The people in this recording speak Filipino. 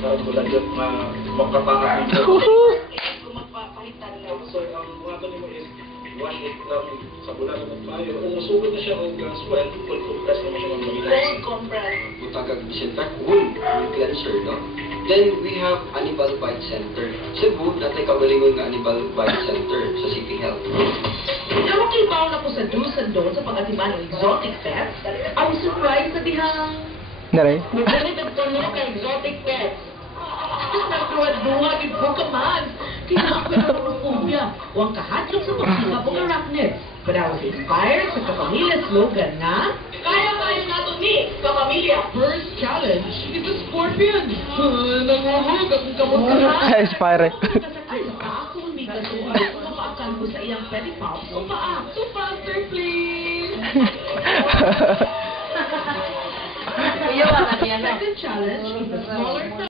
wala yun makapakain. Kung magpapahitan lang. So, ang mga mo is, wash it lang sa bulan ng tayo. Kung masugod na siya og sweat, full compress naman siya ng mamila. Cold compress. Butagag disinfect wool cleanser, no? Then we have Animal Bite Center. Cebu, natay kagalingon nga Animal Bite Center sa City Health. Pero kibaw na ko sa do's and don'ts sa pag-atiman ng exotic pets. I'm surprised na dihang Naray? Nagganit ang tunog ng exotic pets. Nagduwa-duwa, ibuka man. Kaya ako ng phobia. Huwag kahatlong sa pagkikap ng arachnids. But I was inspired sa kapamilya slogan na Kaya nato ni kapamilya. First challenge is a scorpion. Nanguhug ang kamot-kahan. Inspire. Kasakay sa paa ko ang migas o mapaakan ko sa iyang pedipalps o paa. So faster, please. Second challenge is a smaller